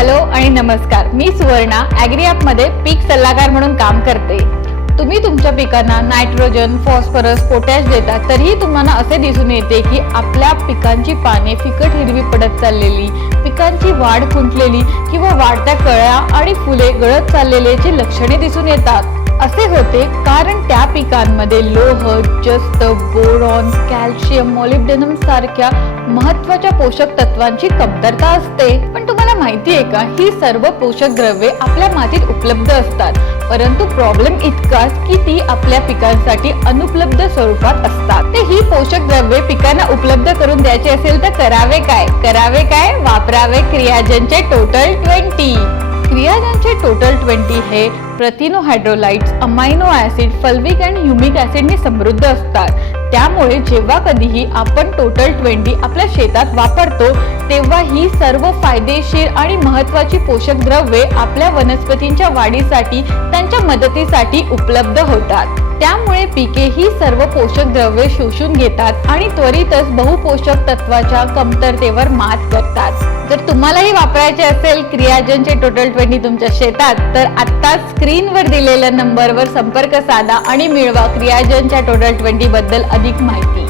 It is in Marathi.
हॅलो आणि नमस्कार. मी सुवर्णा ॲग्री ॲपमध्ये पीक सल्लागार म्हणून काम करते. तुम्ही तुमच्या पिकांना नायट्रोजन फॉस्फरस पोटॅश देता तरीही तुम्हाला असे दिसून येते की आपल्या पिकांची पाने फिकट हिरवी पडत चाललेली पिकांची वाढ खुंटलेली किंवा वाढत्या कळ्या आणि फुले गळत चाललेल्याची लक्षणे दिसून येतात. असे होते कारण त्या पिकांमध्ये लोह जस्त बोरॉन कॅल्शियम मॉलिब्डेनम सारख्या महत्त्वाच्या पोषक तत्वांची कमतरता असते. पण तुम्हाला माहिती आहे का ही सर्व पोषक द्रव्ये आपल्या मातीत उपलब्ध असतात. परंतु प्रॉब्लेम इतकाच की ती आपल्या पिकांसाठी अनुपलब्ध स्वरूपात असतात. ते ही पोषक द्रव्ये पिकांना उपलब्ध करून द्यायची असेल तर करावे काय? करावे काय? वापरावे क्रियाजनचे टोटल ट्वेंटी क्रियाजनचे टोटल ट्वेंटी हे प्रथिनोहायड्रोलाइट्स amino acid fulvic and humic ऍसिडने समृद्ध असतात. त्यामुळे जेव्हा कधीही आपण टोटल ट्वेंटी आपल्या शेतात वापरतो तेव्हा ही सर्व फायदेशीर आणि महत्त्वाची पोषक द्रव्ये आपल्या वनस्पतींच्या वाढीसाठी त्यांच्या मदतीसाठी उपलब्ध होतात. त्यामुळे पिके ही सर्व पोषक द्रव्ये शोषून घेतात आणि त्वरितच बहुपोषक तत्वाच्या कमतरतेवर मात करतात. जर तुम्हालाही वापरायचे असेल क्रियाजनचे टोटल ट्वेंटी तुमच्या शेतात तर आत्ता स्क्रीनवर दिलेल्या नंबरवर संपर्क साधा आणि मिळवा क्रियाजनच्या टोटल ट्वेंटी बद्दल अधिक माहिती.